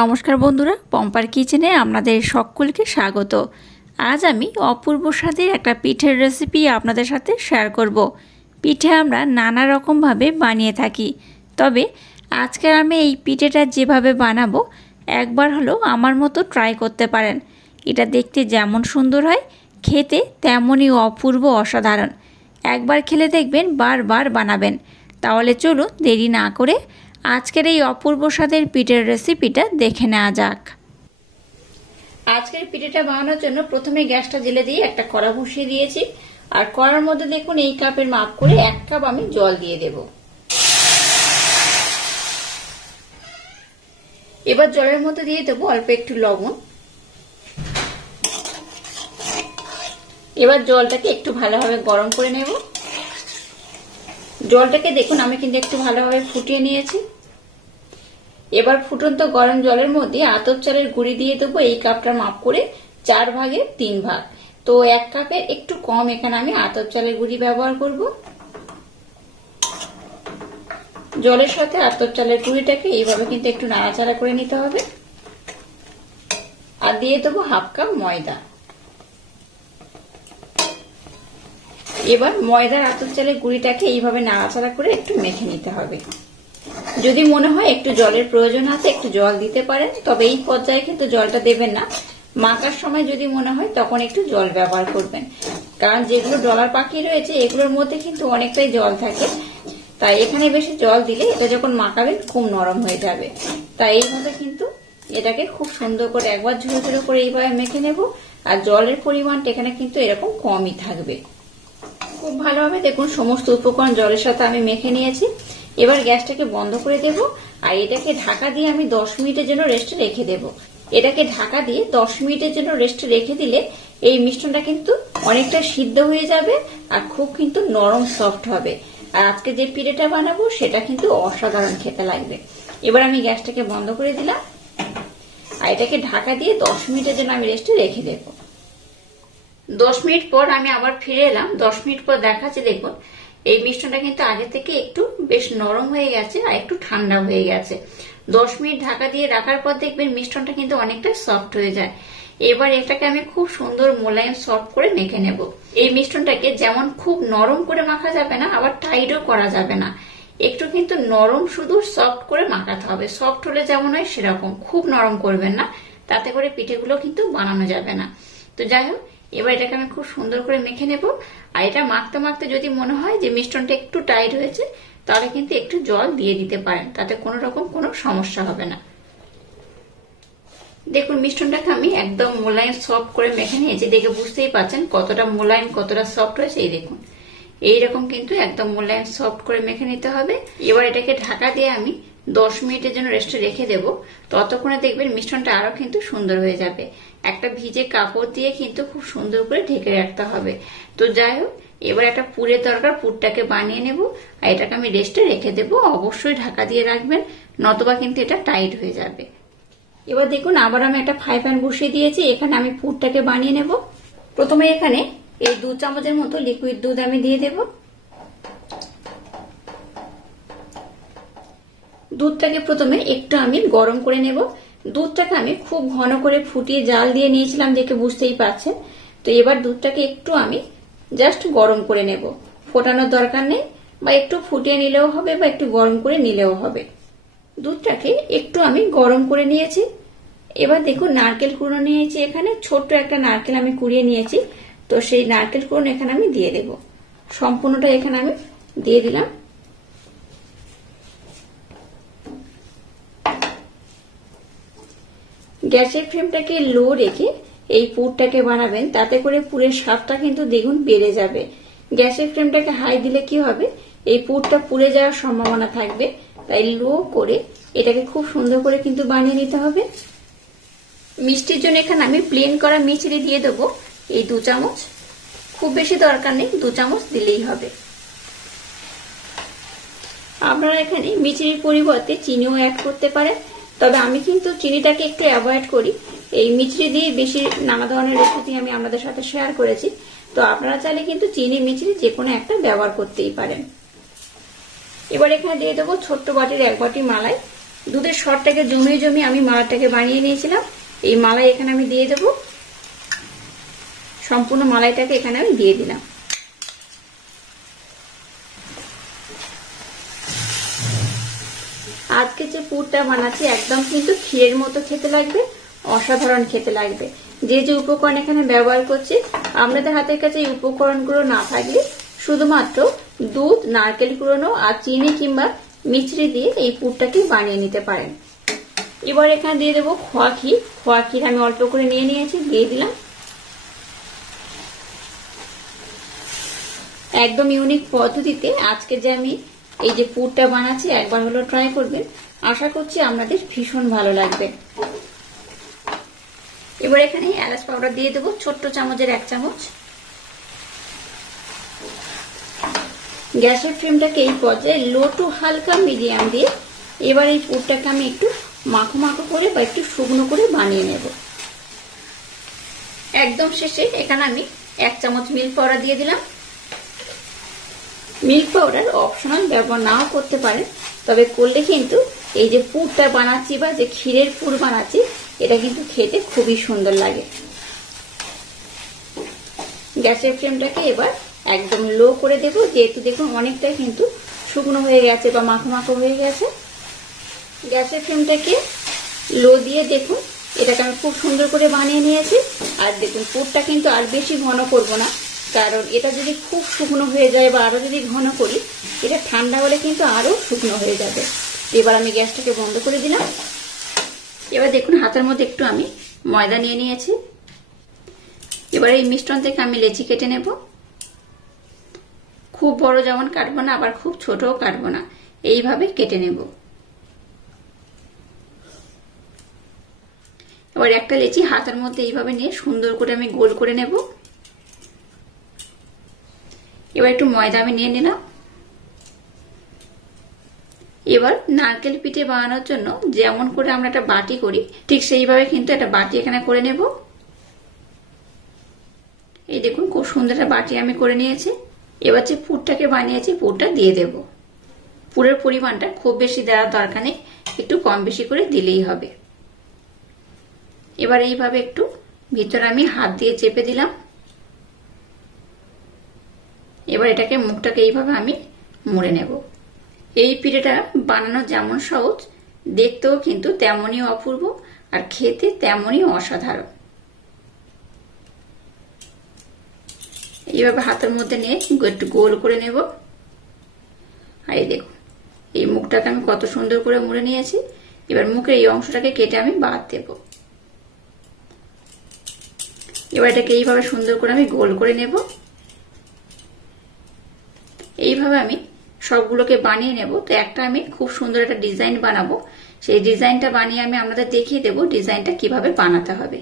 নমস্কার বন্ধুরা, পম্পার কিচেনে আপনাদের সকলকে স্বাগত। আজ আমি অপূর্ব স্বাদের একটা পিঠের রেসিপি আপনাদের সাথে শেয়ার করব। পিঠে আমরা নানা রকমভাবে বানিয়ে থাকি, তবে আজকে আমি এই পিঠেটা যেভাবে বানাবো একবার হলো আমার মতো ট্রাই করতে পারেন। এটা দেখতে যেমন সুন্দর হয়, খেতে তেমনই অপূর্ব অসাধারণ। একবার খেলে দেখবেন বারবার বানাবেন। তাহলে চলুন দেরি না করে আজকের এই অপূর্ব স্বাদের পিঠের রেসিপিটা দেখে নেওয়া যাক। আজকের পিঠেটা বানানোর জন্য প্রথমে গ্যাসটা জ্বেলে দিয়ে একটা কড়া বসিয়ে দিয়েছি, আর কড়ার মধ্যে দেখুন এই কাপের মাপ করে 1 কাপ আমি জল দিয়ে দেব। এবার জলের মধ্যে দিয়ে দেবো অল্প একটু লবণ। এবার জলটাকে একটু ভালোভাবে গরম করে নেব। জলটাকে দেখুন আমি কিন্তু একটু ভালোভাবে ফুটিয়ে নিয়েছি। এবার ফুটন্ত গরম জলের মধ্যে আতপ চালের গুঁড়ি দিয়ে দেবো এই কাপটা মাপ করে 4 ভাগের 3 ভাগ। তো 1 কাপের একটু কম এখানে আমি আতপ চালের গুঁড়ি ব্যবহার করব। জলের সাথে আতপ চালের গুঁড়িটাকে এইভাবে কিন্তু একটু নাড়াচাড়া করে নিতে হবে। আর দিয়ে দেবো 1/2 কাপ ময়দা। এবার ময়দার আতপ চালের গুঁড়িটাকে এইভাবে নাড়াচাড়া করে একটু মেখে নিতে হবে। যদি মনে হয় একটু জলের প্রয়োজন আছে একটু জল দিতে পারেন, তবে এই পর্যায়ে কিন্তু জলটা দেবেন না। মাখার সময় যদি মনে হয় তখন একটু জল ব্যবহার করবেন, কারণ যেগুলো ডলার পাখি রয়েছে এগুলোর মধ্যে কিন্তু অনেকটাই জল থাকে। তাই এখানে বেশি জল দিলে এটা যখন মাখাবেন খুব নরম হয়ে যাবে। তাই এইভাবে কিন্তু এটাকে খুব সুন্দর করে একবার ঝুড়ো ঝুড়ো করে এইভাবে মেখে নেব। আর জলের পরিমাণটা এখানে কিন্তু এরকম কমই থাকবে। খুব ভালোভাবে দেখুন সমস্ত উপকরণ জলের সাথে আমি মেখে নিয়েছি। এবার গ্যাসটাকে বন্ধ করে দেব, আর এটাকে ঢাকা দিয়ে আমি 10 মিনিটের জন্য রেস্টে রেখে দেব। এটাকে ঢাকা দিয়ে 10 মিনিটের জন্য রেস্টে রেখে দিলে এই মিশ্রণটা কিন্তু অনেকটা সিদ্ধ হয়ে যাবে আর খুব কিন্তু নরম সফট হবে। আর আজকে যে পিঠেটা বানাবো সেটা কিন্তু অসাধারণ খেতে লাগবে। এবার আমি গ্যাসটাকে বন্ধ করে দিলাম, আর এটাকে ঢাকা দিয়ে 10 মিনিটের জন্য আমি রেস্টে রেখে দেব। 10 মিনিট পর আমি আবার ফিরে এলাম। 10 মিনিট পর দেখাচ্ছি, দেখুন এই মিশ্রণটা কিন্তু আগে থেকে একটু বেশ নরম হয়ে গেছে আর একটু ঠান্ডা হয়ে গেছে। 10 মিনিট ঢাকা দিয়ে রাখার পর দেখবেন মিশ্রণটা কিন্তু অনেকটা সফট হয়ে যায়। এবার এটাকে আমি খুব সুন্দর মোলায়েম সফট করে মেখে নেব। এই মিশ্রণটাকে যেমন খুব নরম করে মাখা যাবে না, আবার টাইটও করা যাবে না। একটু কিন্তু নরম শুধু সফট করে মাখাতে হবে। সফট হলে যেমন হয় সেরকম, খুব নরম করবেন না, তাতে করে পিঠেগুলো কিন্তু বানানো যাবে না। তো যাই হোক, এবার এটাকে আমি খুব সুন্দর করে মেখে নেব। আর এটা মাখতে মাখতে যদি মনে হয় যে মিশ্রণটা একটু টাইট হয়েছে, তাহলে কিন্তু একটু জল দিয়ে দিতে পারেন, তাতে কোনো রকম কোনো সমস্যা হবে না। দেখুন মিশ্রণটাকে আমি একদম মোলায়েম সফট করে মেখে নিয়েছি। দেখে বুঝতেই পারছেন কতটা মোলায়েম কতটা সফট হয়েছে। এই দেখুন এইরকম কিন্তু একদম মোলায়েম সফট করে মেখে নিতে হবে। এবার এটাকে ঢাকা দিয়ে আমি 10 মিনিটের জন্য রেস্টে রেখে দেব। ততক্ষণে দেখবেন মিশ্রণটা আরো কিন্তু সুন্দর হয়ে যাবে। একটা ভিজে কাপড় দিয়ে কিন্তু খুব সুন্দর করে ঢেকে রাখতে হবে। তো যাই হোক, এবার একটা পুরের দরকার, পুরটাকে বানিয়ে নেব। আর এটাকে আমি রেস্টে রেখে দেব। অবশ্যই ঢাকা দিয়ে রাখবেন, নতবা কিন্তু এটা টাইট হয়ে যাবে। এবার দেখুন আবার আমি একটা ফ্রাই প্যান বসিয়ে দিয়েছি। এখানে আমি পুরটাকে বানিয়ে নেব। প্রথমে এখানে এই 2 চামচের মতো লিকুইড দুধ আমি দিয়ে দেব। দুধটাকে প্রথমে একটু আমি গরম করে নেব। দুধটাকে আমি খুব ঘন করে ফুটিয়ে জাল দিয়ে নিয়েছিলাম, দেখে বুঝতেই পারছেন। তো এবার দুধটাকে একটু আমি জাস্ট গরম করে নেব। ফোটানোর দরকার নেই, বা একটু ফুটিয়ে নিলেও হবে বা একটু গরম করে নিলেও হবে। দুধটাকে একটু আমি গরম করে নিয়েছি। এবার দেখুন নারকেল কুড়ো নিয়েছি, এখানে ছোট্ট একটা নারকেল আমি কুড়িয়ে নিয়েছি। তো সেই নারকেল কুড়ো এখানে আমি দিয়ে দেব। সম্পূর্ণটা এখানে আমি দিয়ে দিলাম। গ্যাসের ফ্লেমটাকে লো রেখে এই পুরটাকে বানাবেন, তাতে করে পুরের স্বাদটা কিন্তু দ্বিগুণ বেড়ে যাবে। গ্যাসের ফ্লেমটাকে হাই দিলে কি হবে, এই পুরটা পুড়ে যাওয়ার সম্ভাবনা থাকবে। তাই লো করে এটাকে খুব সুন্দর করে কিন্তু বানিয়ে নিতে হবে। মিষ্টির জন্য এখানে আমি প্লেন করা মিছরি দিয়ে দেবো এই 2 চামচ। খুব বেশি দরকার নেই, 2 চামচ দিলেই হবে। আপনারা এখানে মিছরির পরিবর্তে চিনিও অ্যাড করতে পারেন, তবে আমি কিন্তু চিনিটাকে একটু অ্যাভয়েড করি। এই মিছরি দিয়ে বেশি নানা ধরনের রেসিপি আমি আপনাদের সাথে শেয়ার করেছি। তো আপনারা চাইলে কিন্তু চিনি মিছরি যে কোনো একটা ব্যবহার করতেই পারেন। এবার এখানে দিয়ে দেবো ছোট্ট বাটির 1 বাটি মালাই। দুধের সরটাকে জমিয়ে জমিয়ে আমি মালাটাকে বানিয়ে নিয়েছিলাম। এই মালাই এখানে আমি দিয়ে দেব। সম্পূর্ণ মালাইটাকে এখানে আমি দিয়ে দিলাম। আজকে যে পুরটা বানাচ্ছি একদম কিন্তু ক্ষীরের মতো খেতে লাগবে, অসাধারণ খেতে লাগবে। যে যে উপকরণ এখানে ব্যবহার করছি, আপনাদের হাতের কাছে এই উপকরণগুলো না থাকলে শুধুমাত্র দুধ, নারকেল কুড়ানো আর চিনি কিংবা মিছরি দিয়ে এই পুরটাকে বানিয়ে নিতে পারেন। এবার এখানে দিয়ে দেবো খোয়া ক্ষীর। খোয়া ক্ষীর আমি অল্প করে নিয়ে নিয়েছি, দিয়ে দিলাম। একদম ইউনিক পদ্ধতিতে আজকে যে আমি এই যে পুরটা বানাচ্ছি, একবার হলো ট্রাই করবেন। আশা করছি আপনাদের ভীষণ ভালো লাগবে। এবার এখানে এলাচ পাউডার দিয়ে দেবো ছোট্ট চামচের 1 চামচ। গ্যাসের ফ্লেমটাকে এই পর্যায়ে লো টু হালকা মিডিয়াম দিয়ে এবার এই পুরটাকে আমি একটু মাখো মাখো করে বা একটু শুকনো করে বানিয়ে নেব। একদম শেষে এখানে আমি 1 চামচ মিল্ক পাউডার দিয়ে দিলাম। মিল্ক পাউডার অপশনাল, ব্যবহার নাও করতে পারেন, তবে করলে কিন্তু এই যে পুরটা বানাচ্ছি বা যে ক্ষীরের পুর বানাচ্ছি এটা কিন্তু খেতে খুবই সুন্দর লাগে। গ্যাসের ফ্লেমটাকে এবার একদম লো করে দেব, যেহেতু দেখুন অনেকটা কিন্তু শুকনো হয়ে গেছে বা মাখো মাখো হয়ে গেছে। গ্যাসের ফ্লেমটাকে লো দিয়ে দেখুন এটাকে আমি খুব সুন্দর করে বানিয়ে নিয়েছি। আর দেখুন পুরটা কিন্তু আর বেশি ঘন করব না, কারণ এটা যদি খুব শুকনো হয়ে যায় বা আরো যদি ঘন করি এটা ঠান্ডা হলে কিন্তু আরো শুকনো হয়ে যাবে। এবার আমি গ্যাসটাকে বন্ধ করে দিলাম। এবার দেখুন হাতের মধ্যে একটু আমি ময়দা নিয়ে নিয়েছি। এবার এই মিশ্রণ থেকে আমি লেচি কেটে নেব। খুব বড় যেমন কাটবো না, আবার খুব ছোটও কাটবো না, এইভাবে কেটে নেব। এবার একটা লেচি হাতের মধ্যে এইভাবে নিয়ে সুন্দর করে আমি গোল করে নেব। এবার একটু ময়দা আমি নিয়ে নিলাম। এবার নারকেল পিঠে বানানোর জন্য যেমন করে আমরা একটা বাটি করি ঠিক সেইভাবে কিন্তু একটা বাটি এখানে করে নেব। এই দেখুন খুব সুন্দর একটা বাটি আমি করে নিয়েছি। এবার যে পুরটাকে বানিয়েছি পুরটা দিয়ে দেব। পুরের পরিমাণটা খুব বেশি দেওয়ার দরকার নেই, একটু কম বেশি করে দিলেই হবে। এবার এইভাবে একটু ভিতরে আমি হাত দিয়ে চেপে দিলাম। এবার এটাকে মুখটাকে এইভাবে আমি মুড়ে নেব। এই পিঠেটা বানানো যেমন সহজ, দেখতেও কিন্তু তেমনই অপূর্ব আর খেতে তেমনই অসাধারণ। এইভাবে হাতের মধ্যে নিয়ে একটু গোল করে নেব। আর এই দেখুন এই মুখটাকে আমি কত সুন্দর করে মুড়ে নিয়েছি। এবার মুখের এই অংশটাকে কেটে আমি বাদ দেব। এবার এটাকে এইভাবে সুন্দর করে আমি গোল করে নেব। এইভাবে আমি সবগুলোকে বানিয়ে নেব। তো একটা আমি খুব সুন্দর একটা ডিজাইন বানাবো, সেই ডিজাইনটা বানিয়ে আমি আপনাদের দেখিয়ে দেবো ডিজাইনটা কিভাবে বানাতে হবে।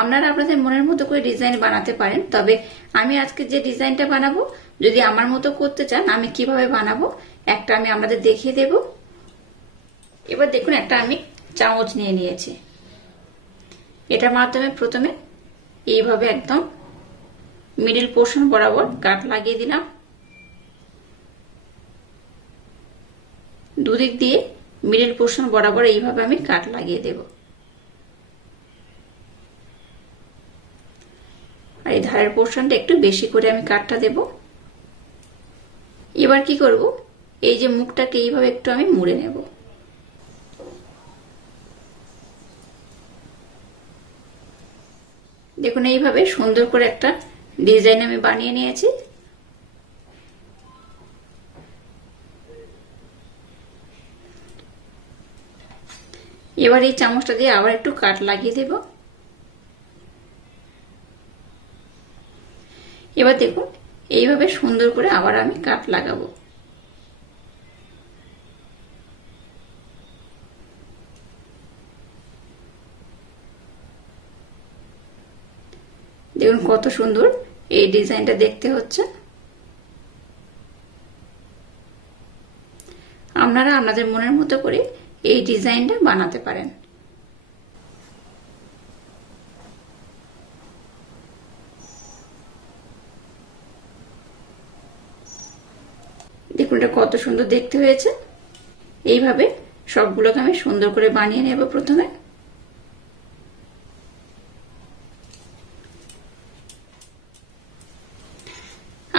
আপনারা আপনাদের মনের মতো করে ডিজাইন বানাতে পারেন, তবে আমি আজকে যে ডিজাইনটা বানাবো যদি আমার মতো করতে চান আমি কিভাবে বানাবো একটা আমি আপনাদের দেখিয়ে দেব। এবার দেখুন একটা আমি চামচ নিয়ে নিয়েছি। এটার মাধ্যমে প্রথমে এইভাবে একদম মিডিল পোর্শন বরাবর কাট লাগিয়ে দিলাম। দুদিক দিয়ে মিডিল পোর্শন বরাবর এইভাবে আমি কাট লাগিয়ে দেব। আর এই ধারের পোর্শনটা একটু বেশি করে আমি কাটটা দেব। এবার কি করব, এই যে মুখটাকে এইভাবে একটু আমি মুড়ে নেব। দেখুন এইভাবে সুন্দর করে একটা ডিজাইন আমি বানিয়ে নিয়েছি। এবার এই চামচটা দিয়ে আবার একটু কাট লাগিয়ে দেব। এবার দেখুন এইভাবে সুন্দর করে আবার আমি কাট লাগাবো। দেখুন কত সুন্দর এই ডিজাইনটা দেখতে হচ্ছে। আপনারা আপনাদের মনের মতো করে এই ডিজাইনটা বানাতে পারেন। দেখুন এটা কত সুন্দর দেখতে হয়েছে। এইভাবে সবগুলোকে আমি সুন্দর করে বানিয়ে নেব। প্রথমে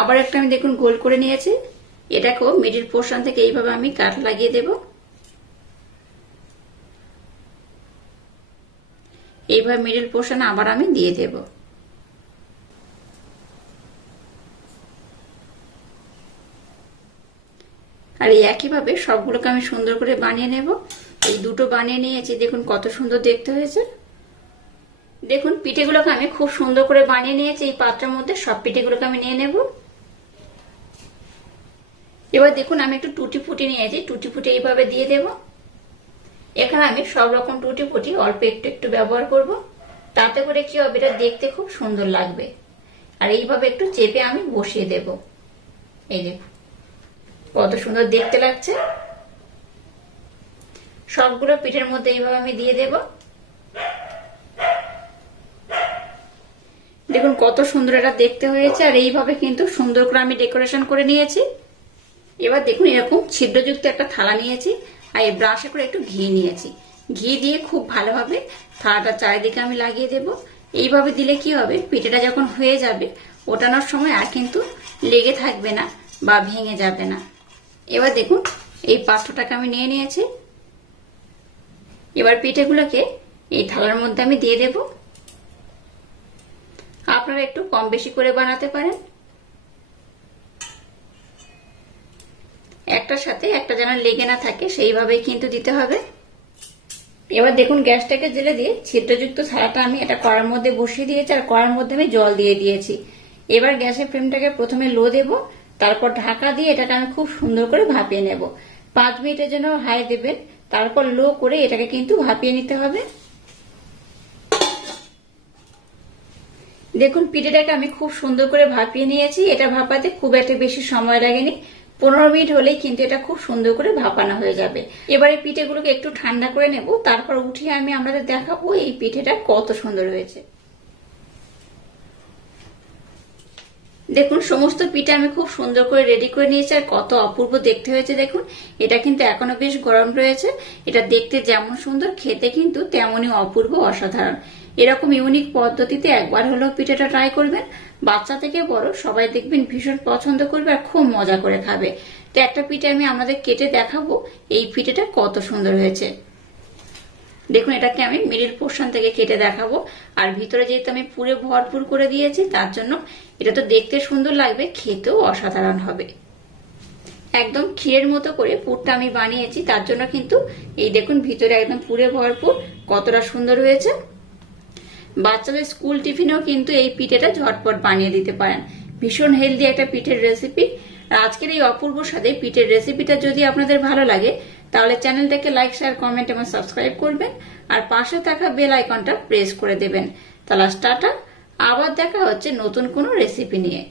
আবার একটা আমি দেখুন গোল করে নিয়েছি, এটাকেও মিডিল পোর্শন থেকে এইভাবে আমি কাট লাগিয়ে দেব। এইভাবে মিডিল পোর্শন আবার আমি দিয়ে দেব। আর এই একইভাবে সবগুলোকে আমি সুন্দর করে বানিয়ে নেব। এই দুটো বানিয়ে নিয়েছি, দেখুন কত সুন্দর দেখতে হয়েছে। দেখুন পিঠেগুলোকে আমি খুব সুন্দর করে বানিয়ে নিয়েছি। এই পাত্রের মধ্যে সব পিঠেগুলোকে আমি নিয়ে নেব। এবার দেখুন আমি একটু টুটি ফুটি নিয়েছি, টুটি ফুটি এইভাবে দিয়ে দেব। এখানে আমি সব রকম টুটি ফুটি অল্প একটু একটু ব্যবহার করব, তাতে করে কি হবে, এটা দেখতে খুব সুন্দর লাগবে। আর এইভাবে একটু চেপে আমি বসিয়ে দেব। এই দেখুন কত সুন্দর দেখতে লাগছে। সবগুলো পিঠের মধ্যে এইভাবে আমি দিয়ে দেব। দেখুন কত সুন্দর এটা দেখতে হয়েছে। আর এইভাবে কিন্তু সুন্দর করে আমি ডেকোরেশন করে নিয়েছি। এবার দেখুন এরকম ছিদ্রযুক্ত একটা থালা নিয়েছি, আর এই ব্রাশে করে একটু ঘি নিয়েছি। ঘি দিয়ে খুব ভালোভাবে থালাটা চারিদিকে আমি লাগিয়ে দেব। এইভাবে দিলে কি হবে, পিঠেটা যখন হয়ে যাবে ওঠানোর সময় আর কিন্তু লেগে থাকবে না বা ভেঙে যাবে না। এবার দেখুন এই পাত্রটাকে আমি নিয়ে নিয়েছি। এবার পিঠেগুলোকে এই থালার মধ্যে আমি দিয়ে দেব। আপনারা একটু কম বেশি করে বানাতে পারেন, একটার সাথে একটা যেন লেগে না থাকে সেইভাবেই কিন্তু দিতে হবে। এবার দেখুন গ্যাসটাকে জ্বেলে দিয়ে ছিদ্রযুক্ত থালাটা আমি এটা কড়ার মধ্যে বসিয়ে দিয়েছি, আর কড়ার মধ্যে আমি জল দিয়ে দিয়েছি। এবার গ্যাসের ফ্লেমটাকে প্রথমে লো দেব, তারপর ঢাকা দিয়ে এটাকে আমি খুব সুন্দর করে ভাপিয়ে নেব। 5 মিনিটের জন্য হাই দেবেন, তারপর লো করে এটাকে কিন্তু ভাপিয়ে নিতে হবে। দেখুন পিঠেটাকে আমি খুব সুন্দর করে ভাপিয়ে নিয়েছি। এটা ভাপাতে খুব একটা বেশি সময় লাগেনি, 15 মিনিট হলেই কিন্তু এটা খুব সুন্দর করে ভাপানো হয়ে যাবে। এবারে পিঠেগুলোকে একটু ঠান্ডা করে নেব, তারপর উঠিয়ে আমি আপনাদের দেখাবো এই পিঠেটা কত সুন্দর হয়েছে। দেখুন সমস্ত পিঠে আমি খুব সুন্দর করে রেডি করে নিয়েছি, আর কত অপূর্ব দেখতে হয়েছে। দেখুন এটা কিন্তু এখনো বেশ গরম রয়েছে। এটা দেখতে যেমন সুন্দর, খেতে কিন্তু তেমনই অপূর্ব, অসাধারণ। এরকম ইউনিক পদ্ধতিতে একবার হলেও পিঠেটা ট্রাই করবেন। বাচ্চা থেকে বড় সবাই দেখবেন ভীষণ পছন্দ করবে আর খুব মজা করে খাবে। তো একটা পিঠে আমি আপনাদের কেটে দেখাবো এই পিঠেটা কত সুন্দর হয়েছে। দেখুন এটাকে আমি মিডিল পোর্শন থেকে কেটে দেখাবো। আর ভিতরে যেহেতু আমি পুরো ভরপুর করে দিয়েছি, তার জন্য এটা তো দেখতে সুন্দর লাগবে, খেতেও অসাধারণ হবে। একদম ক্ষীরের মতো করে পুরটা আমি বানিয়েছি, তার জন্য কিন্তু এই দেখুন ভিতরে একদম পুরো ভরপুর, কতটা সুন্দর হয়েছে। বাচ্চাদের স্কুল টিফিনেও কিন্তু এই পিঠেটা ঝটপট বানিয়ে দিতে পারেন। ভীষণ হেলদি একটা পিঠের রেসিপি। আর আজকের এই অপূর্ব স্বাদে পিঠের রেসিপিটা যদি আপনাদের ভালো লাগে, তাহলে চ্যানেলটাকে লাইক, শেয়ার, কমেন্ট এবং সাবস্ক্রাইব করবেন, আর পাশে থাকা বেল আইকনটা প্রেস করে দেবেন। তাহলে টাটা, আবার দেখা হচ্ছে নতুন কোনো রেসিপি নিয়ে।